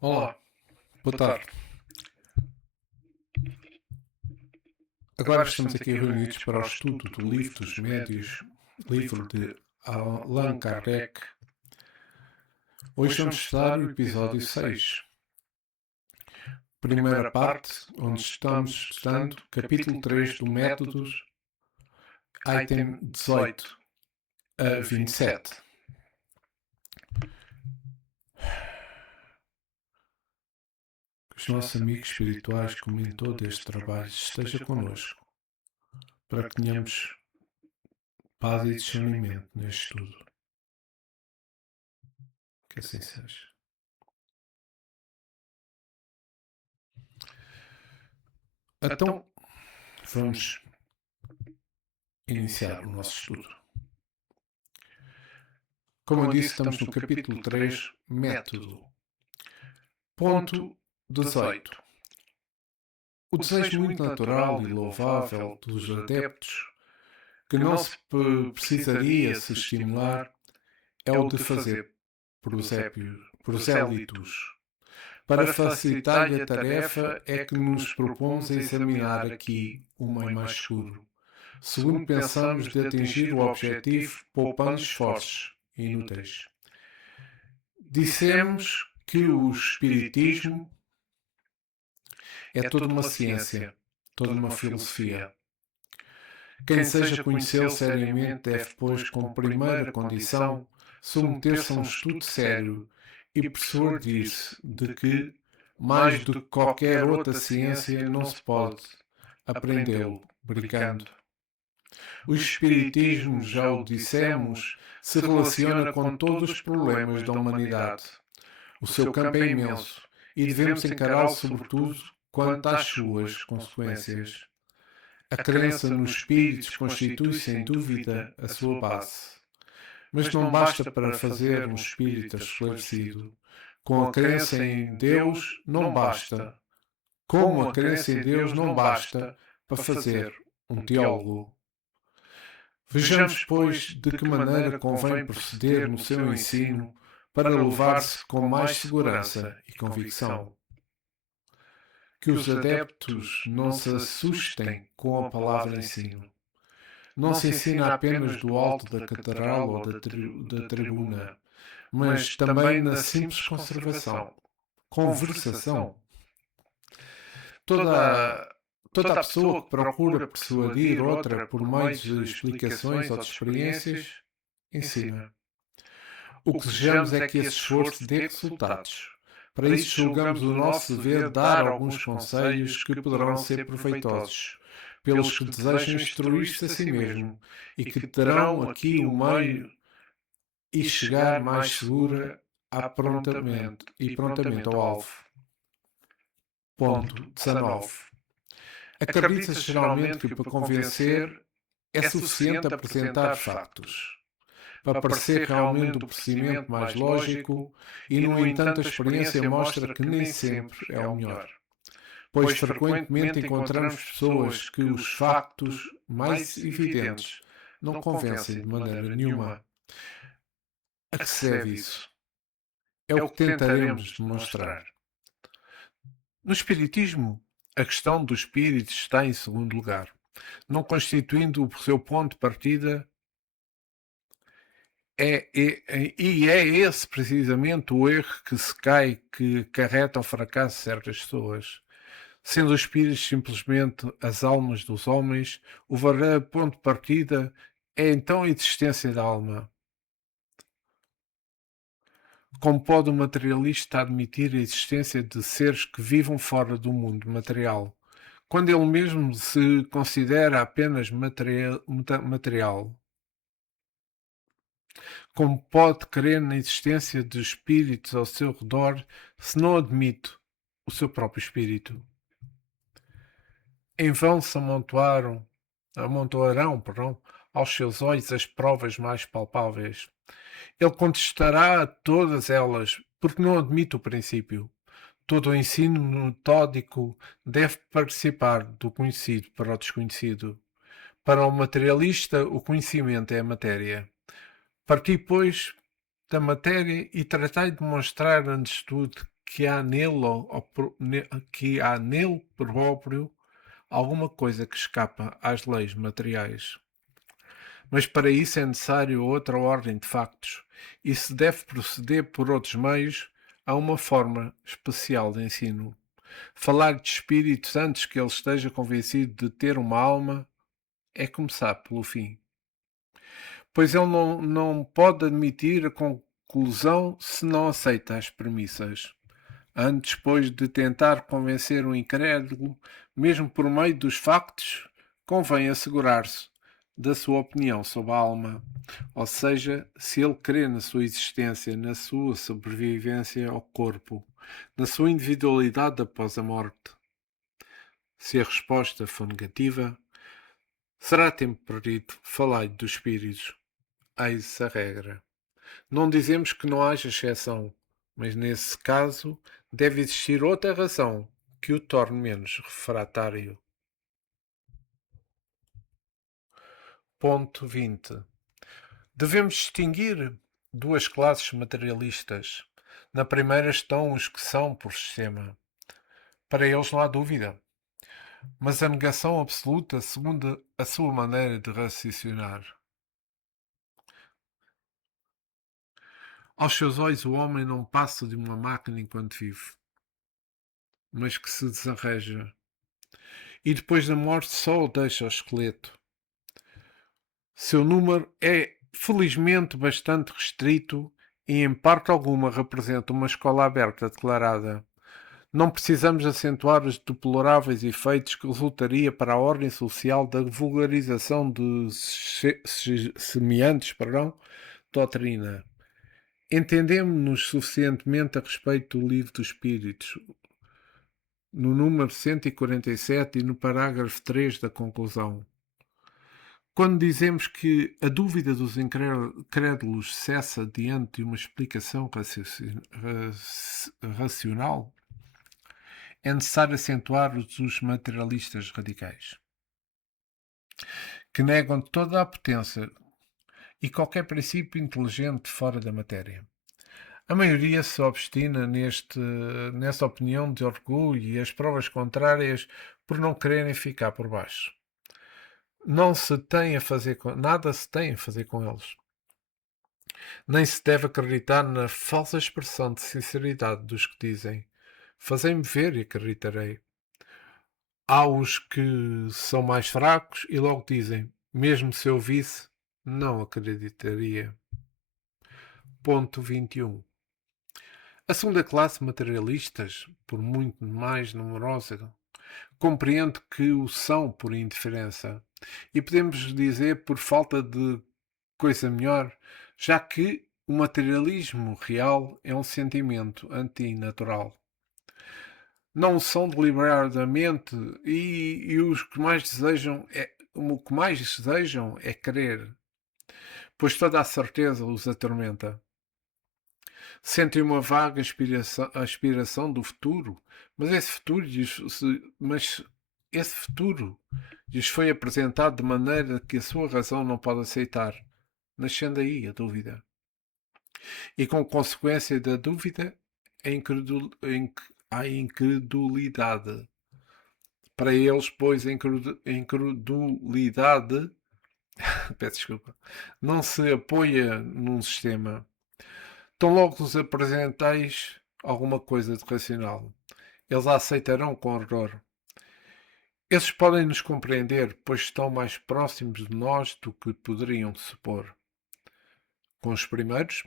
Olá, Olá, boa boa tarde. tarde. Agora Agora estamos estamos aqui aqui reunidos reunidos para o para o estudo estudo do do livro livro dos dos Médios, Médios, livro livro de de Allan Allan Kardec. Kardec. Hoje Hoje vamos vamos estudar estudar o o episódio episódio 6, 6, primeira primeira parte, parte, onde onde estamos estamos estudando estudando capítulo capítulo 3 3 do do Métodos, Métodos, item item 18 18 a a 27. 27. Que os nossos amigos espirituais, como em todo este trabalho, esteja connosco, para que tenhamos paz e discernimento neste estudo. Que assim seja. Então, vamos iniciar o nosso estudo. Como eu disse, estamos no capítulo 3, Método. Ponto 18. O desejo muito natural e louvável dos adeptos, que não se precisaria se estimular, é o de fazer prosélitos. Para facilitar-lhe a tarefa é que nos propomos examinar aqui o meio mais seguro, segundo pensamos de atingir o objetivo poupando esforços inúteis. Dissemos que o espiritismo é toda uma ciência, toda uma filosofia. Quem deseja conhecê-lo seriamente deve, pois, como primeira condição, submeter-se a um estudo sério e persuadir-se de que, mais do que qualquer outra ciência, não se pode aprendê-lo brincando. O Espiritismo, já o dissemos, se relaciona com todos os problemas da humanidade. O seu campo é imenso e devemos encará-lo, sobretudo, quanto às suas consequências. A crença nos espíritos constitui, sem dúvida, a sua base. Mas não basta para fazer um espírita esclarecido. Com a crença em Deus, não basta. Como a crença em Deus não basta para fazer um teólogo. Vejamos, pois, de que maneira convém proceder no seu ensino para levar-se com mais segurança e convicção. Que os adeptos não se assustem com a palavra ensino. Não se ensina apenas do alto da catedral ou da tribuna, mas também na simples conversação. Toda, toda a pessoa que procura persuadir outra por meio de explicações ou de experiências, ensina. O que desejamos é que esse esforço dê resultados. Para isso, julgamos o nosso dever dar alguns conselhos que poderão ser proveitosos pelos que desejam instruir-se a si mesmo e que terão aqui o meio e chegar mais segura prontamente ao alvo. Ponto 19. Acredita-se geralmente que para convencer é suficiente apresentar factos, para parecer realmente o procedimento mais lógico, e no entanto a experiência mostra que nem sempre é o melhor, pois frequentemente encontramos pessoas que os factos mais evidentes não convencem de maneira nenhuma. A que se deve isso? É o que tentaremos demonstrar. No Espiritismo, a questão do espírito está em segundo lugar, não constituindo o seu ponto de partida. É esse precisamente o erro que se cai, que acarreta ao fracasso de certas pessoas. Sendo os espíritos simplesmente as almas dos homens, o verdadeiro ponto de partida é então a existência da alma. Como pode o materialista admitir a existência de seres que vivam fora do mundo material, quando ele mesmo se considera apenas material? Como pode crer na existência de espíritos ao seu redor se não admite o seu próprio espírito? Em vão se amontoarão, aos seus olhos as provas mais palpáveis. Ele contestará a todas elas, porque não admite o princípio. Todo o ensino metódico deve participar do conhecido para o desconhecido. Para o materialista, o conhecimento é a matéria. Parti, pois, da matéria e tratai de demonstrar antes de tudo que há nele próprio alguma coisa que escapa às leis materiais. Mas para isso é necessário outra ordem de factos, e se deve proceder por outros meios a uma forma especial de ensino. Falar de espíritos antes que ele esteja convencido de ter uma alma é começar pelo fim. Pois ele não pode admitir a conclusão se não aceita as premissas. Antes, pois, de tentar convencer o incrédulo, mesmo por meio dos factos, convém assegurar-se da sua opinião sobre a alma, ou seja, se ele crê na sua existência, na sua sobrevivência ao corpo, na sua individualidade após a morte. Se a resposta for negativa, será tempo perdido. Falai dos espíritos. Eis a regra. Não dizemos que não haja exceção, mas nesse caso deve existir outra razão que o torne menos refratário. Ponto 20. Devemos distinguir duas classes materialistas. Na primeira estão os que são por sistema. Para eles não há dúvida. Mas a negação absoluta segundo a sua maneira de raciocinar. Aos seus olhos o homem não passa de uma máquina enquanto vive, mas que se desarreja. E depois da morte só o deixa o esqueleto. Seu número é, felizmente, bastante restrito e, em parte alguma, representa uma escola aberta declarada. Não precisamos acentuar os deploráveis efeitos que resultaria para a ordem social da vulgarização de semelhantes doutrina. Entendemos-nos suficientemente a respeito do Livro dos Espíritos, no número 147 e no parágrafo 3 da conclusão. Quando dizemos que a dúvida dos incrédulos cessa diante de uma explicação racional, é necessário acentuar os materialistas radicais, que negam toda a potência e qualquer princípio inteligente fora da matéria. A maioria se obstina nessa opinião de orgulho e as provas contrárias por não quererem ficar por baixo. Nada se tem a fazer com eles. Nem se deve acreditar na falsa expressão de sinceridade dos que dizem: fazei-me ver e acreditarei. Há os que são mais fracos e logo dizem: mesmo se eu visse, não acreditaria. Ponto 21. A segunda classe materialistas, por muito mais numerosa, compreendo que o são por indiferença, e podemos dizer por falta de coisa melhor, já que o materialismo real é um sentimento antinatural. Não o são deliberadamente e o que mais desejam é crer, pois toda a certeza os atormenta. Sentem uma vaga aspiração do futuro, mas esse futuro lhes foi apresentado de maneira que a sua razão não pode aceitar, nascendo aí a dúvida. E com consequência da dúvida, a incredulidade. Para eles, pois, a incredulidade peço desculpa, não se apoia num sistema. Tão logo os apresentais alguma coisa de racional, eles a aceitarão com horror. Esses podem nos compreender, pois estão mais próximos de nós do que poderiam supor. Com os primeiros,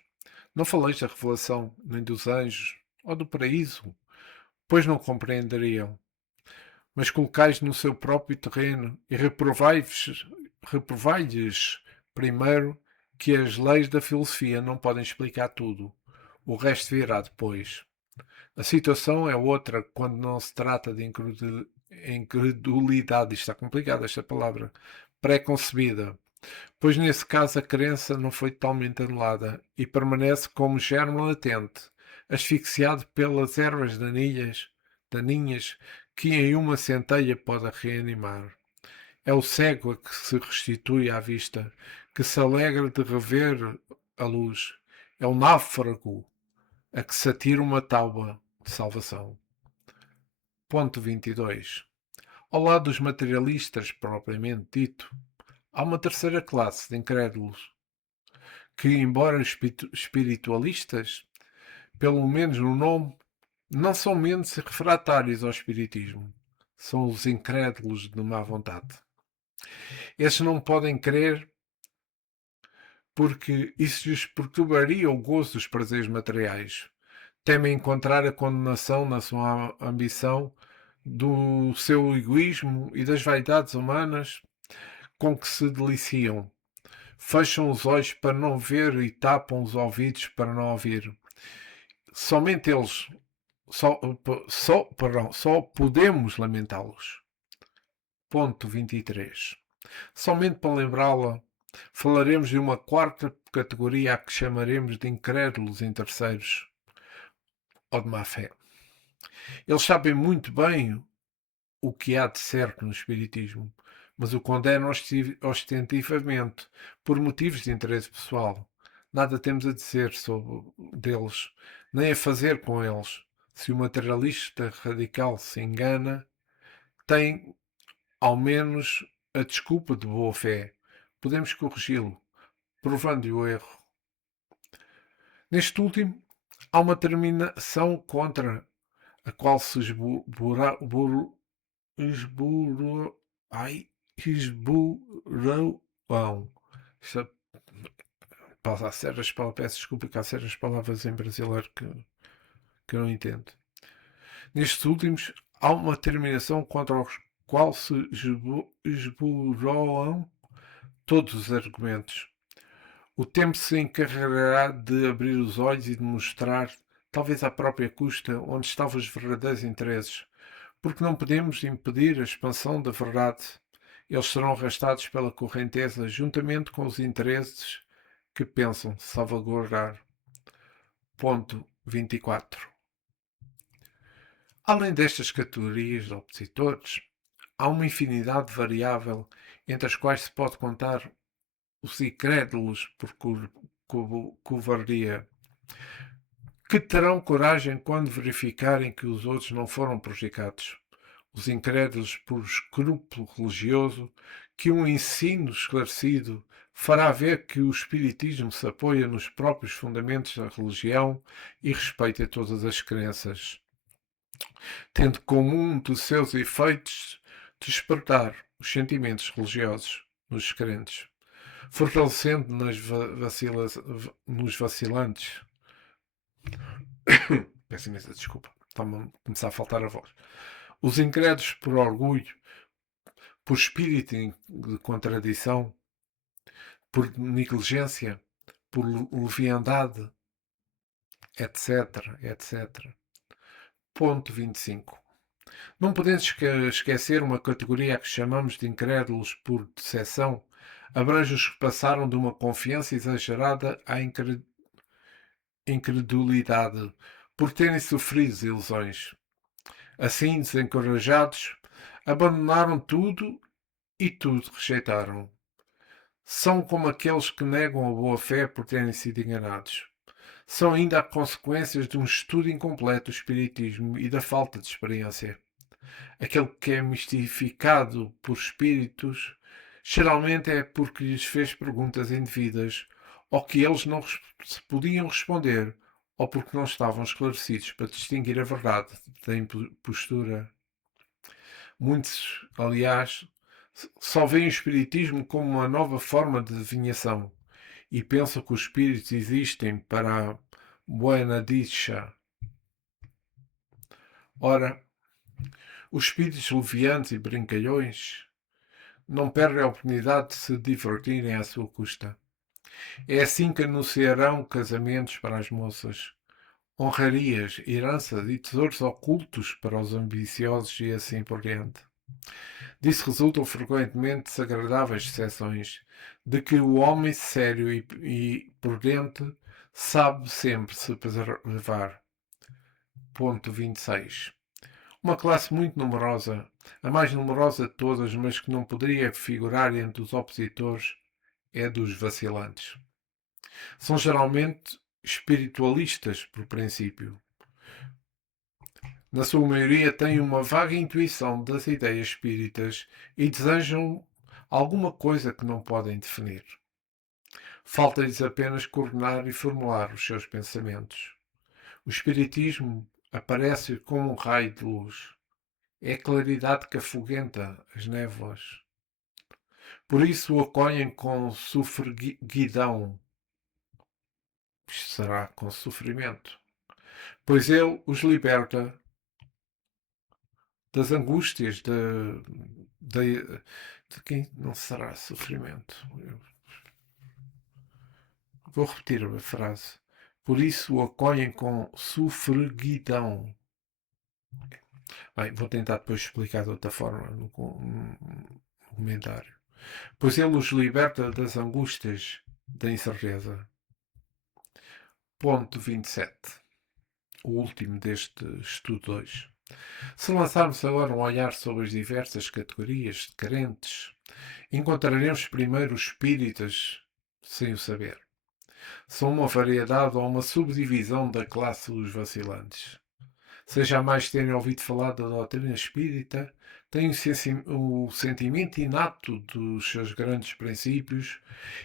não faleis da revelação, nem dos anjos, ou do paraíso, pois não compreenderiam. Mas colocais no seu próprio terreno e reprovai-lhes primeiro que as leis da filosofia não podem explicar tudo. O resto virá depois. A situação é outra quando não se trata de incredulidade, está complicada esta palavra, pré-concebida, pois nesse caso a crença não foi totalmente anulada e permanece como germe latente, asfixiado pelas ervas daninhas que em uma centelha pode reanimar. É o cego a que se restitui à vista, que se alegra de rever a luz. É o náufrago a que se atira uma tábua, de salvação. Ponto 22. Ao lado dos materialistas propriamente dito, há uma terceira classe de incrédulos que, embora espiritualistas, pelo menos no nome, não são menos refratários ao espiritismo. São os incrédulos de má vontade. Esses não podem crer porque isso lhes perturbaria o gozo dos prazeres materiais. Temem encontrar a condenação na sua ambição do seu egoísmo e das vaidades humanas com que se deliciam. Fecham os olhos para não ver e tapam os ouvidos para não ouvir. Somente eles, só podemos lamentá-los. Ponto 23. Somente para lembrá-la, falaremos de uma quarta categoria a que chamaremos de incrédulos em terceiros, ou de má fé. Eles sabem muito bem o que há de certo no Espiritismo, mas o condenam ostensivamente, por motivos de interesse pessoal. Nada temos a dizer sobre deles, nem a fazer com eles. Se o materialista radical se engana, tem ao menos a desculpa de boa fé. Podemos corrigi-lo, provando-lhe o erro. Neste último, há uma terminação contra a qual se esburão. Peço desculpa que há certas palavras em brasileiro que eu não entendo. Nestes últimos, há uma terminação contra os qual se esburoam todos os argumentos. O tempo se encarregará de abrir os olhos e de mostrar, talvez à própria custa, onde estavam os verdadeiros interesses, porque não podemos impedir a expansão da verdade. Eles serão arrastados pela correnteza juntamente com os interesses que pensam salvaguardar. Ponto 24. Além destas categorias de opositores, há uma infinidade variável entre as quais se pode contar os incrédulos por covardia, que terão coragem quando verificarem que os outros não foram prejudicados. Os incrédulos por escrúpulo religioso, que um ensino esclarecido fará ver que o Espiritismo se apoia nos próprios fundamentos da religião e respeita todas as crenças, tendo como um dos seus efeitos despertar os sentimentos religiosos nos crentes, fortalecendo nos vacilantes. Peço imensa desculpa, está-me a começar a faltar a voz. Os incrédulos por orgulho, por espírito de contradição, por negligência, por leviandade, etc, etc. Ponto 25. Não podemos esquecer uma categoria a que chamamos de incrédulos por decepção. Abrange os que passaram de uma confiança exagerada à incredulidade, por terem sofrido ilusões. Assim, desencorajados, abandonaram tudo e tudo rejeitaram. São como aqueles que negam a boa fé por terem sido enganados. São ainda consequências de um estudo incompleto do espiritismo e da falta de experiência. Aquele que é mistificado por espíritos geralmente é porque lhes fez perguntas indevidas ou que eles não se podiam responder ou porque não estavam esclarecidos para distinguir a verdade da impostura. Muitos, aliás, só veem o espiritismo como uma nova forma de adivinhação e pensam que os espíritos existem para a buena dicha. Ora, os espíritos levianos e brincalhões não perdem a oportunidade de se divertirem à sua custa. É assim que anunciarão casamentos para as moças, honrarias, heranças e tesouros ocultos para os ambiciosos e assim por diante. Disso resultam frequentemente desagradáveis exceções, de que o homem sério e prudente sabe sempre se preservar. Ponto 26. Uma classe muito numerosa, a mais numerosa de todas, mas que não poderia figurar entre os opositores, é dos vacilantes. São geralmente espiritualistas, por princípio, na sua maioria, têm uma vaga intuição das ideias espíritas e desejam alguma coisa que não podem definir. Falta-lhes apenas coordenar e formular os seus pensamentos. O Espiritismo aparece como um raio de luz. É a claridade que afugenta as névoas. Por isso o acolhem com sofreguidão. Isto será com sofrimento. Pois ele os liberta das angústias de quem não será sofrimento. Eu vou repetir a frase. Por isso o acolhem com sofreguidão. Bem, vou tentar depois explicar de outra forma no comentário. Pois ele os liberta das angústias da incerteza. Ponto 27. O último deste estudo 2. Se lançarmos agora um olhar sobre as diversas categorias de carentes, encontraremos primeiro os espíritas sem o saber. São uma variedade ou uma subdivisão da classe dos vacilantes. Se jamais terem ouvido falar da doutrina espírita, têm o sentimento inato dos seus grandes princípios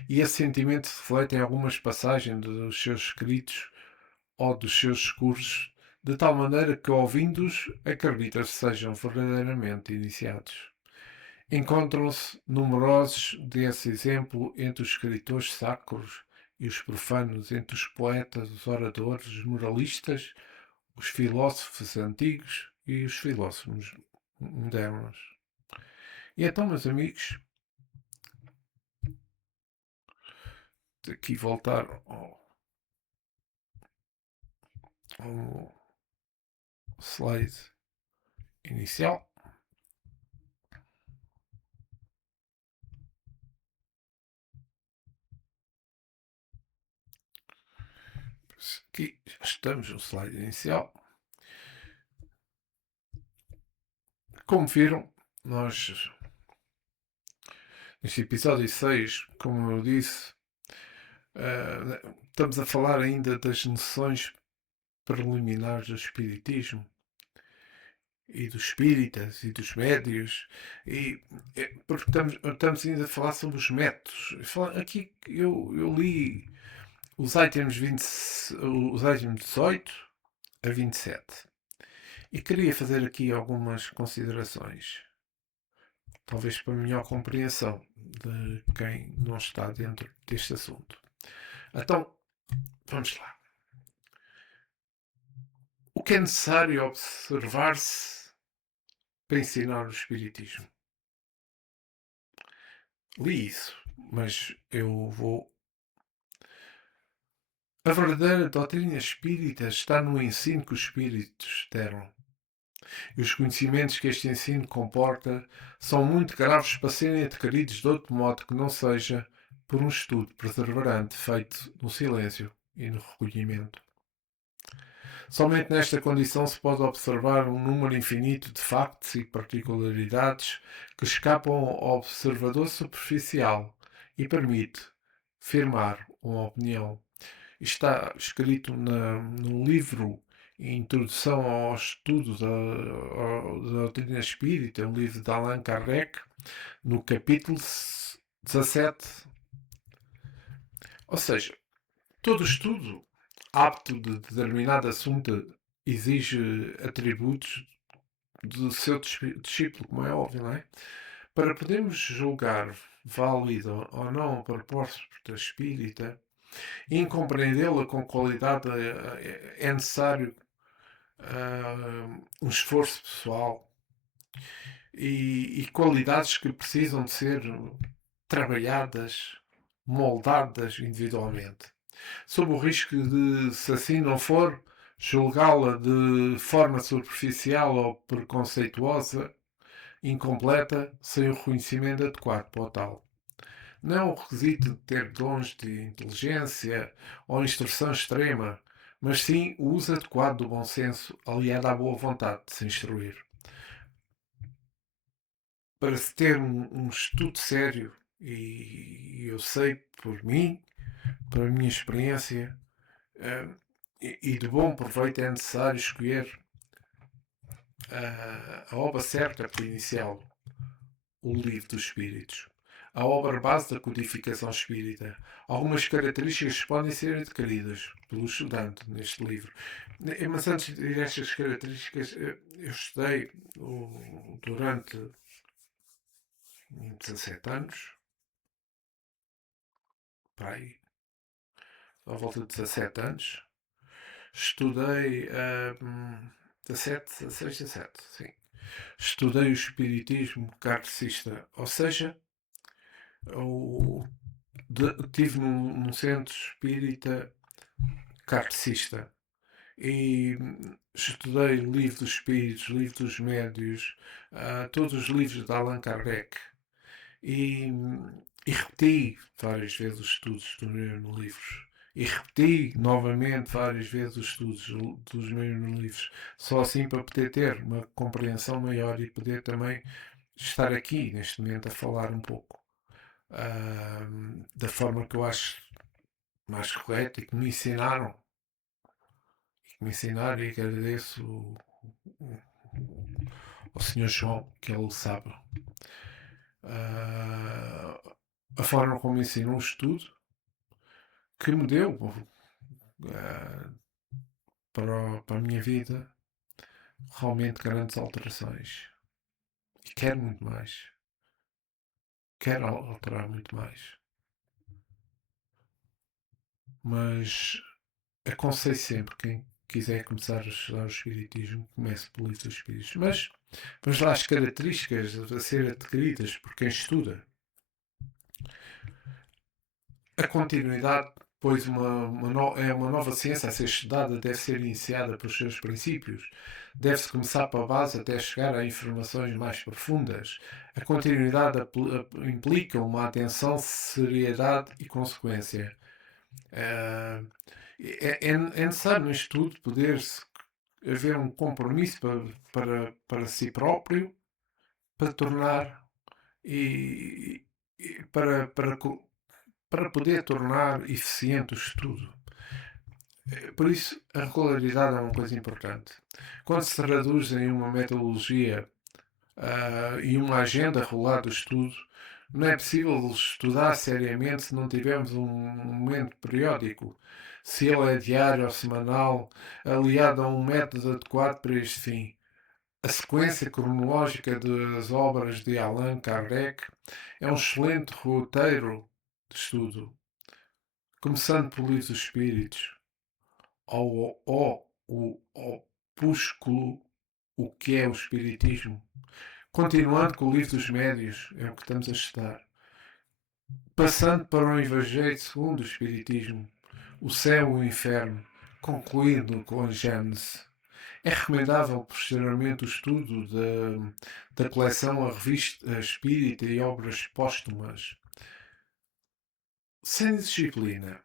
e esse sentimento se reflete em algumas passagens dos seus escritos ou dos seus discursos, de tal maneira que, ouvindo-os, acredita-se sejam verdadeiramente iniciados. Encontram-se numerosos desse exemplo entre os escritores sacros e os profanos, entre os poetas, os oradores, os moralistas, os filósofos antigos e os filósofos modernos. E então, meus amigos, aqui voltar ao slide inicial. Aqui estamos no slide inicial. Como viram, nós neste episódio 6, como eu disse, estamos a falar ainda das noções preliminares do espiritismo e dos espíritas e dos médios, porque estamos ainda a falar sobre os métodos. Aqui eu li os itens 18 a 27 e queria fazer aqui algumas considerações, talvez para melhor compreensão de quem não está dentro deste assunto. Então, vamos lá. O que é necessário observar-se para ensinar o Espiritismo? Li isso, mas eu vou. A verdadeira doutrina espírita está no ensino que os espíritos deram. E os conhecimentos que este ensino comporta são muito graves para serem adquiridos de outro modo que não seja por um estudo perseverante feito no silêncio e no recolhimento. Somente nesta condição se pode observar um número infinito de factos e particularidades que escapam ao observador superficial e permite firmar uma opinião. Está escrito no livro Introdução ao Estudo da Doutrina Espírita, um livro de Allan Kardec, no capítulo 17. Ou seja, todo estudo apto de determinado assunto exige atributos do seu discípulo, como é óbvio, não é? Para podermos julgar válido ou não a proposta espírita e compreendê-la com qualidade, é necessário um esforço pessoal e qualidades que precisam de ser trabalhadas, moldadas individualmente, sob o risco de, se assim não for, julgá-la de forma superficial ou preconceituosa, incompleta, sem o reconhecimento adequado para o tal. Não é um requisito de ter dons de inteligência ou instrução extrema, mas sim o uso adequado do bom senso, aliado à boa vontade de se instruir. Para se ter um estudo sério, e eu sei por mim, pela minha experiência, e de bom proveito, é necessário escolher a obra certa para iniciá-lo, o Livro dos Espíritos. A obra base da codificação espírita. Algumas características podem ser adquiridas pelo estudante neste livro. Mas antes de ir a estas características, eu estudei durante 17 anos, para aí, à volta de 17 anos, estudei 17, 16, 17, sim. Estudei o espiritismo kardecista, ou seja, tive num centro espírita kardecista e estudei o livro dos espíritos, o livro dos médios, todos os livros de Allan Kardec e repeti várias vezes os estudos dos mesmos livros. E repeti novamente várias vezes os estudos dos mesmos livros, só assim para poder ter uma compreensão maior e poder também estar aqui neste momento a falar um pouco da forma que eu acho mais correta e que me ensinaram. E agradeço ao Sr. João que ele sabe a forma como ensinou o estudo que me deu para a minha vida realmente grandes alterações. E quero muito mais. Quero alterar muito mais. Mas aconselho sempre quem quiser começar a estudar o Espiritismo, comece pelo livro dos Espíritos. Mas vamos lá às características a ser adquiridas por quem estuda. A continuidade, pois é uma nova ciência a ser estudada, deve ser iniciada pelos seus princípios. Deve-se começar pela base até chegar a informações mais profundas. A continuidade implica uma atenção, seriedade e consequência. É necessário no estudo poder-se haver um compromisso para si próprio, para tornar e para poder tornar eficiente o estudo. Por isso, a regularidade é uma coisa importante. Quando se traduz em uma metodologia e uma agenda regular do estudo, não é possível estudar seriamente se não tivermos um momento periódico. Se ele é diário ou semanal, aliado a um método adequado para este fim. A sequência cronológica das obras de Allan Kardec é um excelente roteiro de estudo, começando pelo Livro dos Espíritos, o opúsculo, o que é o Espiritismo, continuando com o Livro dos Médios, é o que estamos a estudar, passando para o Evangelho segundo o Espiritismo, o céu e o inferno, concluindo com a Gênese. É recomendável posteriormente o estudo da coleção A Revista Espírita e obras póstumas. Sem disciplina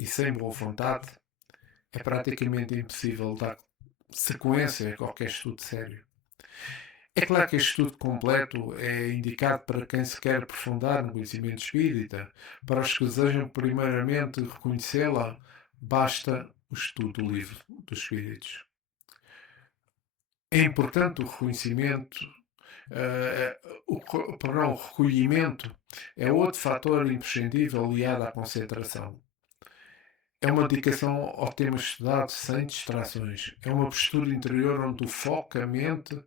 e sem boa vontade, é praticamente impossível dar sequência a qualquer estudo sério. É claro que este estudo completo é indicado para quem se quer aprofundar no conhecimento espírita. Para os que desejam primeiramente reconhecê-la, basta o estudo do livro dos Espíritos. É importante o reconhecimento, o recolhimento é outro fator imprescindível aliado à concentração. É uma dedicação ao tema estudado sem distrações. É uma postura interior onde o foco, a mente,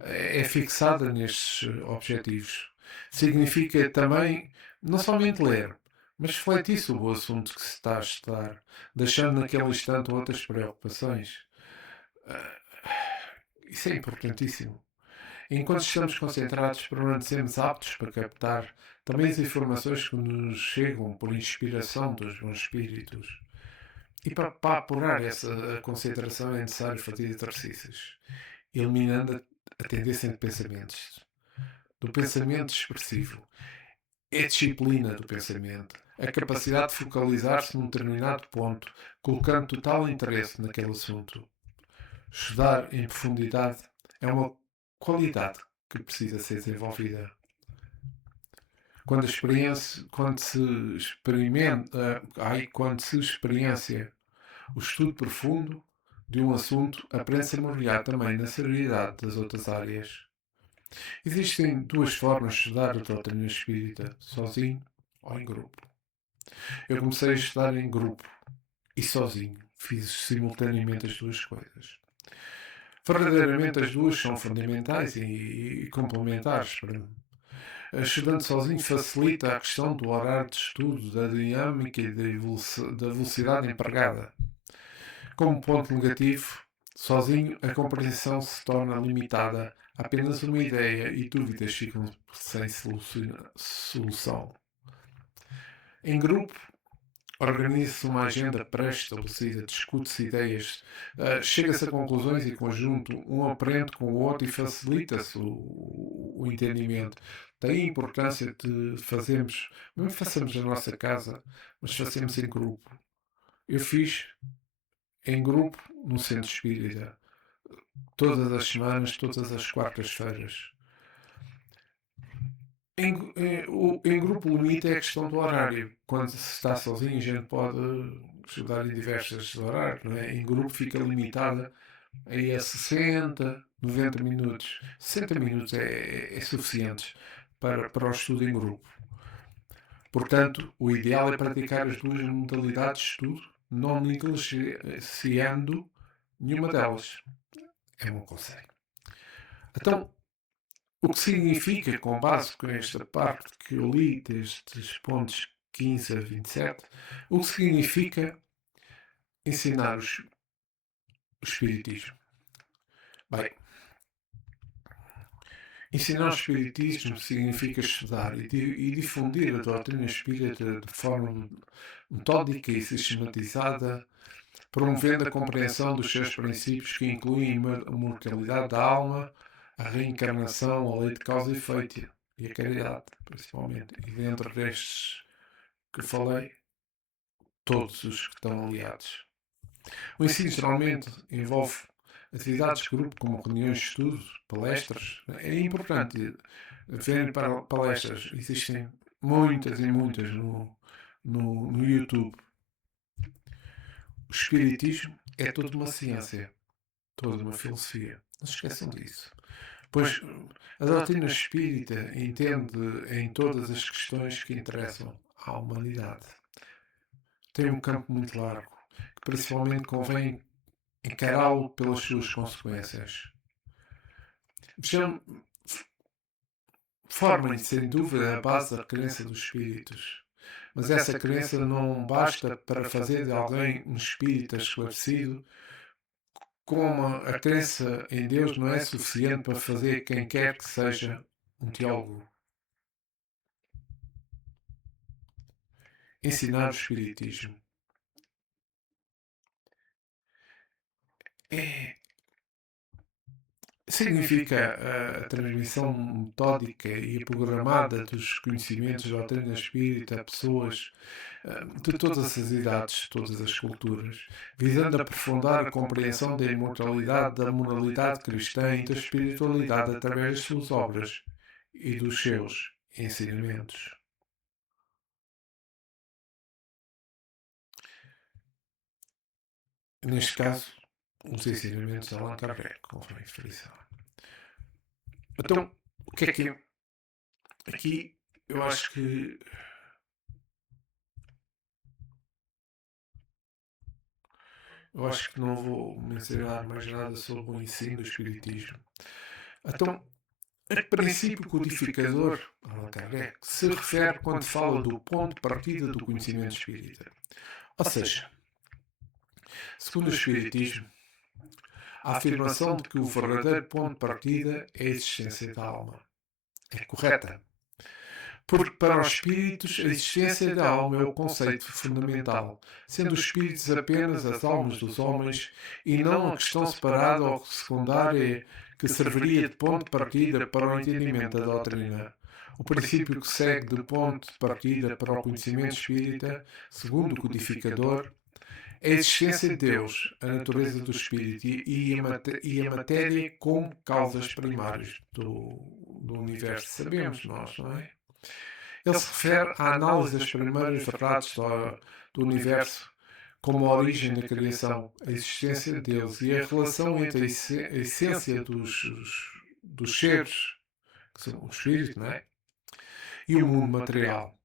é fixada nestes objetivos. Significa também não somente ler, mas refletir sobre o assunto que se está a estudar, deixando naquele instante outras preocupações. Isso é importantíssimo. Enquanto estamos concentrados, permanecemos aptos para captar também as informações que nos chegam por inspiração dos bons espíritos. E para apurar essa concentração é necessário fazer exercícios, eliminando a tendência de pensamentos, do pensamento expressivo. É a disciplina do pensamento, a capacidade de focalizar-se num determinado ponto, colocando total interesse naquele assunto. Estudar em profundidade é uma qualidade que precisa ser desenvolvida. Quando se experiencia o estudo profundo, de um assunto, aprende-se a mergulhar também na seriedade das outras áreas. Existem duas formas de estudar a doutrina espírita, sozinho ou em grupo. Eu comecei a estudar em grupo e sozinho. Fiz simultaneamente as duas coisas. Verdadeiramente as duas são fundamentais e complementares para mim. Estudando sozinho facilita a questão do horário de estudo, da dinâmica e da velocidade empregada. Como ponto negativo, sozinho a compreensão se torna limitada a apenas uma ideia e dúvidas ficam sem solução. Em grupo, organiza-se uma agenda pré-estabelecida, discute-se ideias, chega-se a conclusões em conjunto, um aprende com o outro e facilita-se o entendimento. Daí a importância de fazermos, não façamos na nossa casa, mas fazemos em grupo. Eu fiz em grupo no centro espírita, todas as semanas, todas as quartas-feiras. Em grupo, o limite é a questão do horário. Quando se está sozinho, a gente pode estudar em diversos horários. Não é? Em grupo fica limitada aí a 60, 90 minutos. 60 minutos é suficiente para o estudo em grupo. Portanto, o ideal é praticar as duas modalidades de estudo, não negligenciando nenhuma delas. É um conselho. Então, o que significa, com base com esta parte que eu li, destes pontos 15 a 27, o que significa ensinar o Espiritismo? Bem, ensinar o Espiritismo significa estudar e difundir a doutrina espírita de forma metódica e sistematizada, promovendo a compreensão dos seus princípios que incluem a mortalidade da alma, a reencarnação, a lei de causa e efeito e a caridade, principalmente. E dentro destes que falei, todos os que estão aliados. O ensino geralmente envolve atividades de grupo, como reuniões de estudo, palestras. É importante verem para palestras. Existem muitas e muitas no YouTube. O Espiritismo é toda uma ciência, toda uma filosofia. Não se esqueçam disso. Pois a doutrina espírita entende em todas as questões que interessam à humanidade. Tem um campo muito largo, que principalmente convém encará-lo pelas suas consequências. Formem, sem dúvida, a base da crença dos espíritos. Mas essa crença não basta para fazer de alguém um espírita esclarecido, como a crença em Deus não é suficiente para fazer quem quer que seja um teólogo. Ensinar o Espiritismo significa a transmissão metódica e programada dos conhecimentos da doutrina espírita a pessoas de todas as idades, de todas as culturas, visando aprofundar a compreensão da imortalidade, da moralidade cristã e da espiritualidade através das suas obras e dos seus ensinamentos. Neste caso, os ensinamentos de Allan Kardec, conforme frição. Então, o que é que aqui eu acho que não vou mencionar mais nada sobre o ensino do Espiritismo. Então, a que princípio codificador, Allan Kardec, se refere quando fala do ponto de partida do conhecimento espírita. Ou seja, segundo o Espiritismo, a afirmação de que o verdadeiro ponto de partida é a existência da alma é correta. Porque para os espíritos a existência da alma é o conceito fundamental, sendo os espíritos apenas as almas dos homens e não a questão separada ou secundária que serviria de ponto de partida para o entendimento da doutrina. O princípio que segue de ponto de partida para o conhecimento espírita, segundo o codificador, é a existência de Deus, a natureza do espírito e a matéria como causas primárias do universo. Sabemos nós, não é? Ele se refere à análise das primeiras verdades do universo como a origem da criação, a existência de Deus e a relação entre a essência dos seres, que são o espírito, não é? E o mundo material.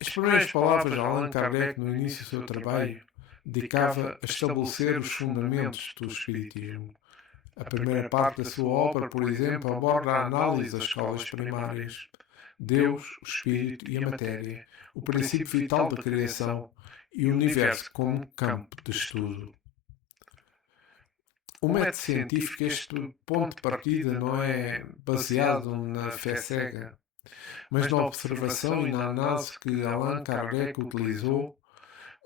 As primeiras palavras de Allan Kardec no início do seu trabalho dedicava a estabelecer os fundamentos do espiritismo. A primeira parte da sua obra, por exemplo, aborda a análise das escolas primárias, Deus, o espírito e a matéria, o princípio vital da criação e o universo como campo de estudo. O método científico, este ponto de partida, não é baseado na fé cega, mas na observação e na análise que Allan Kardec utilizou,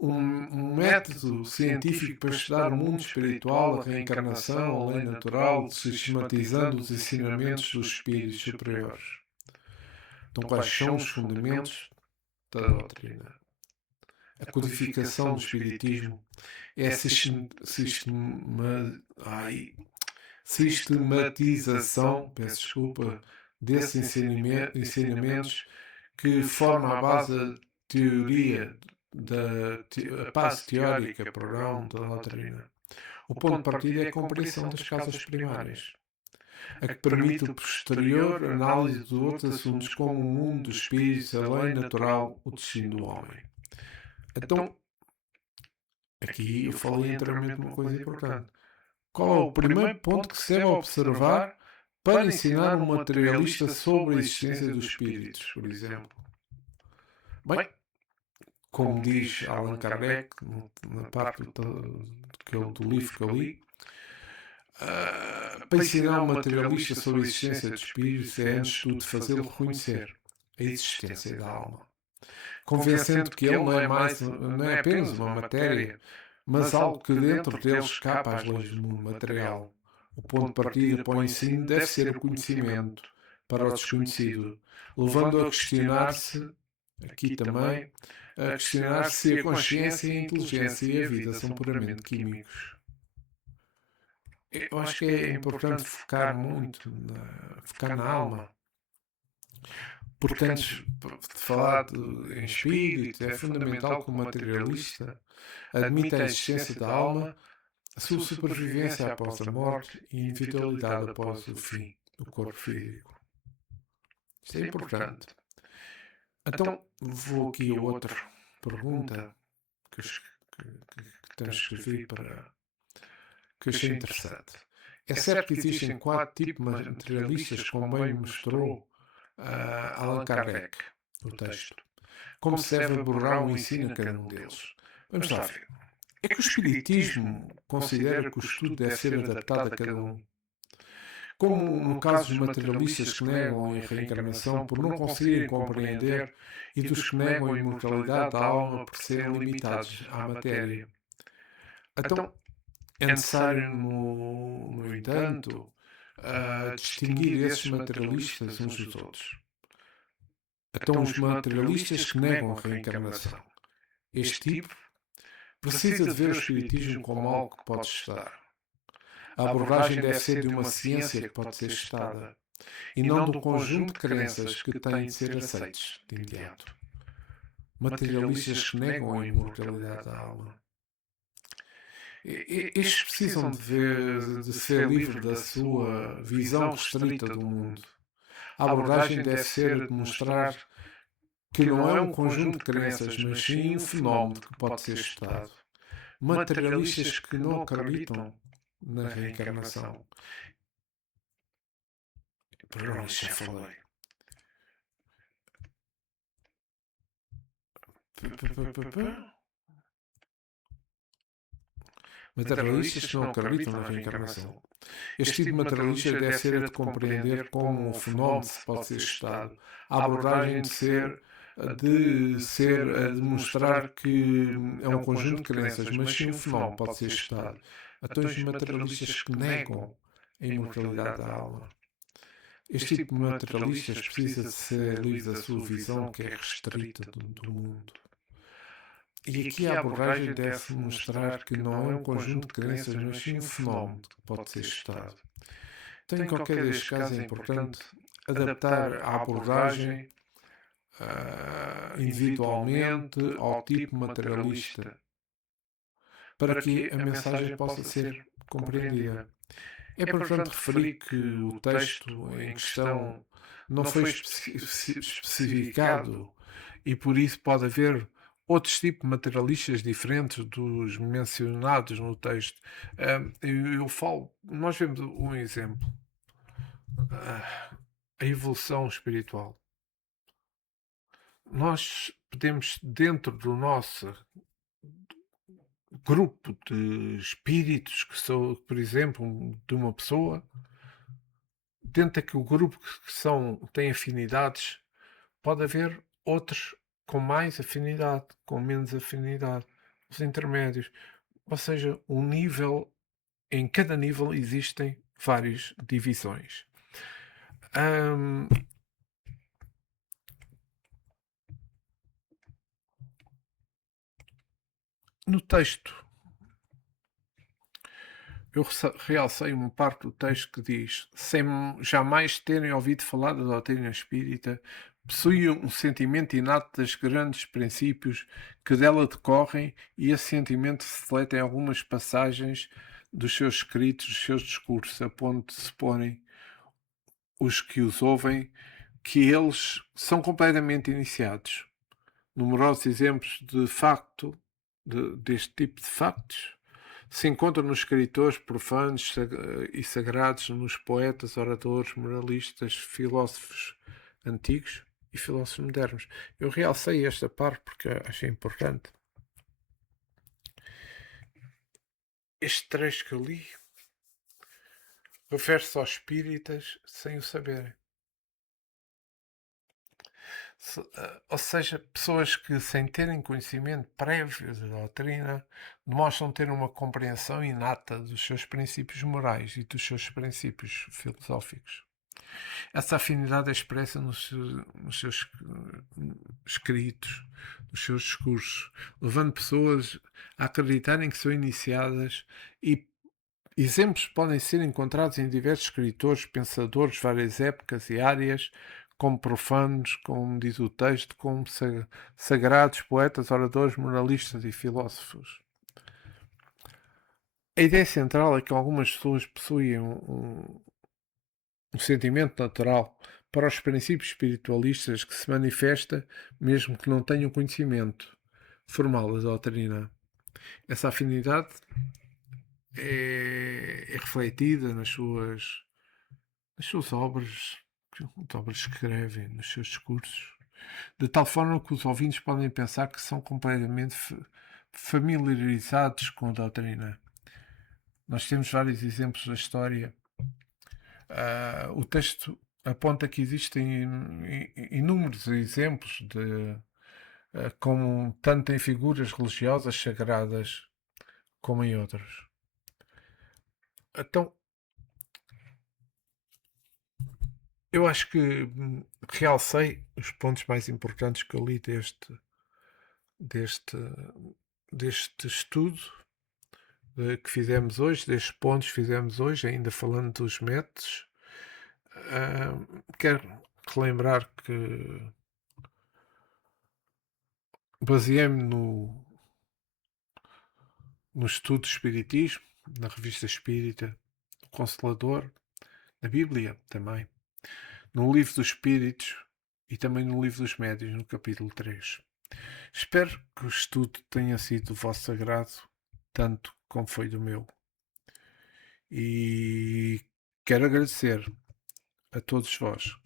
um método científico para estudar o mundo espiritual, a reencarnação, a lei natural, sistematizando os ensinamentos dos espíritos superiores. Então, quais são os fundamentos da doutrina? A codificação do espiritismo é a sistematização, peço desculpa, desses ensinamentos que forma a base teoria a base teórica, perdão, da doutrina. O ponto de partida é a compreensão das causas primárias, a que permite a posterior análise de outros assuntos como o mundo dos espíritos, a lei natural, o destino do homem. Então, aqui eu falei anteriormente uma coisa importante. Qual é o primeiro ponto que se deve observar para ensinar um materialista sobre a existência dos espíritos, por exemplo? Bem, como diz Allan Kardec, na parte do livro que eu li, para ensinar um materialista sobre a existência dos espíritos é antes de tudo fazê-lo reconhecer a existência da alma, convencendo que ele não é apenas uma matéria, mas algo que dentro dele escapa às leis do mundo material. O ponto de partida para o ensino deve ser o conhecimento para o desconhecido, levando a questionar-se, aqui também, a questionar se a consciência, a inteligência e a vida são puramente químicos. Eu acho que é importante focar na alma. Porque antes de falar em espírito, é fundamental que o materialista admita a existência da alma, a sua supervivência após a morte e a individualidade após o fim do corpo físico. Isto é importante. Então, vou aqui a outra pergunta que tenho escrevido para que achei interessante. É certo que existem 4 tipos de materialistas, como bem mostrou Allan Kardec no texto. Como se deve abordar o ensino a cada um deles? Vamos lá ver. É que o Espiritismo considera que o estudo deve ser adaptado a cada um. Como no caso dos materialistas que negam a reencarnação por não conseguirem compreender e dos que negam a imortalidade da alma por serem limitados à matéria. Então, é necessário, no entanto, distinguir esses materialistas uns dos outros. Então, os materialistas que negam a reencarnação. Este tipo precisa de ver o Espiritismo como algo que pode estudar. A abordagem deve ser de uma ciência que pode ser estudada, e não do conjunto de crenças que têm de ser aceites de imediato. Materialistas que negam a imortalidade da alma. Estes precisam de ser livres da sua visão restrita do mundo. A abordagem deve ser de mostrar que não é um conjunto de crenças, mas sim um fenómeno que pode ser estudado. Materialistas que não acreditam na reencarnação. Perdão, isso já falei. Materialistas que não acreditam na reencarnação. Este tipo de materialista deve ser de compreender como um fenómeno pode ser estudado. A abordagem de demonstrar que é um conjunto de crenças, mas sim um fenómeno pode ser estudado. Então, os materialistas que negam a imortalidade da alma. Este tipo de materialistas precisa de ser livre da sua visão que é restrita do mundo. E aqui a abordagem deve mostrar que não é um conjunto de crenças, mas sim um fenómeno que pode ser estudado. Então, em qualquer destes casos, é importante adaptar a abordagem individualmente ao tipo materialista para que a mensagem possa ser compreendida. É importante referir que o texto em questão não foi especificado e por isso pode haver outros tipos materialistas diferentes dos mencionados no texto. Eu falo, nós vemos um exemplo, a evolução espiritual. Nós podemos, dentro do nosso grupo de espíritos, que são, por exemplo, de uma pessoa, dentro daquele grupo que têm afinidades, pode haver outros com mais afinidade, com menos afinidade, os intermédios. Ou seja, em cada nível existem várias divisões. No texto, eu realcei uma parte do texto que diz: sem jamais terem ouvido falar da doutrina espírita, possui um sentimento inato dos grandes princípios que dela decorrem, e esse sentimento se reflete em algumas passagens dos seus escritos, dos seus discursos, a ponto de se porem os que os ouvem que eles são completamente iniciados. Numerosos exemplos de facto, deste tipo de factos, se encontram nos escritores profanos e sagrados, nos poetas, oradores, moralistas, filósofos antigos e filósofos modernos. Eu realcei esta parte porque achei importante. Este trecho que eu li refere-se aos espíritas sem o saberem. Ou seja, pessoas que, sem terem conhecimento prévio da doutrina, demonstram ter uma compreensão inata dos seus princípios morais e dos seus princípios filosóficos. Essa afinidade é expressa nos seus escritos, nos seus discursos, levando pessoas a acreditarem que são iniciadas, e exemplos podem ser encontrados em diversos escritores, pensadores de várias épocas e áreas, como profanos, como diz o texto, como sagrados, poetas, oradores, moralistas e filósofos. A ideia central é que algumas pessoas possuem um sentimento natural para os princípios espiritualistas que se manifesta mesmo que não tenham conhecimento formal da doutrina. Essa afinidade é refletida nas suas obras, que escrevem, nos seus discursos, de tal forma que os ouvintes podem pensar que são completamente familiarizados com a doutrina. Nós temos vários exemplos da história. O texto aponta que existem inúmeros exemplos como tanto em figuras religiosas sagradas como em outros. Então, eu acho que realcei os pontos mais importantes que eu li deste, deste estudo que fizemos hoje, destes pontos que fizemos hoje, ainda falando dos métodos. Quero relembrar que baseei-me no estudo do Espiritismo, na Revista Espírita, no Consolador, na Bíblia também, no Livro dos Espíritos e também no Livro dos Médiuns, no capítulo 3. Espero que o estudo tenha sido do vosso agrado, tanto como foi do meu. E quero agradecer a todos vós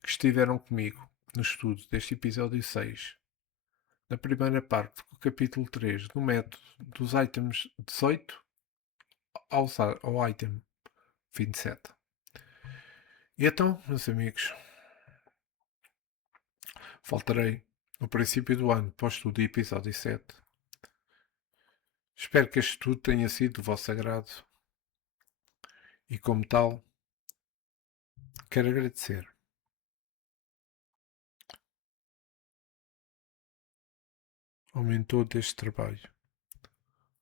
que estiveram comigo no estudo deste episódio 6, na primeira parte do capítulo 3, no método dos itens 18 ao item 27. E então, meus amigos, voltarei no princípio do ano para o estudo do episódio 7. Espero que este estudo tenha sido do vosso agrado e, como tal, quero agradecer ao mentor deste trabalho,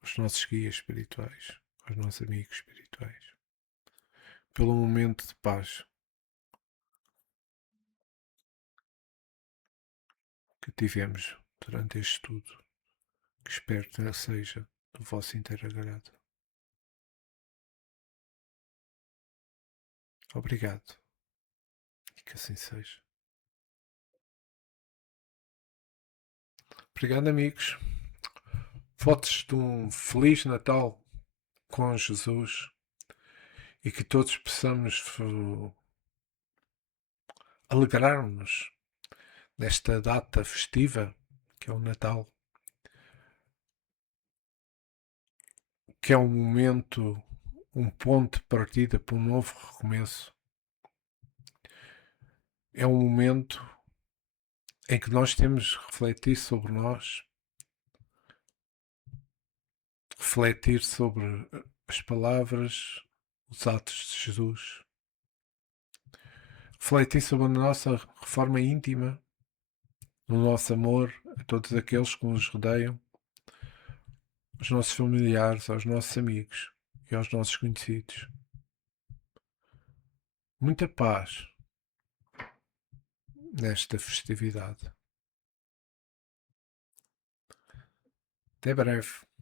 aos nossos guias espirituais, aos nossos amigos espirituais, pelo momento de paz que tivemos durante este estudo, que espero que seja do vosso inteiro agrado. Obrigado. E que assim seja. Obrigado, amigos. Votos de um Feliz Natal com Jesus e que todos possamos alegrar-nos nesta data festiva que é o Natal, que é um momento, um ponto de partida para um novo recomeço. É um momento em que nós temos de refletir sobre nós, refletir sobre as palavras, os atos de Jesus, refletir sobre a nossa reforma íntima, no nosso amor a todos aqueles que nos rodeiam, aos nossos familiares, aos nossos amigos e aos nossos conhecidos. Muita paz nesta festividade. Até breve.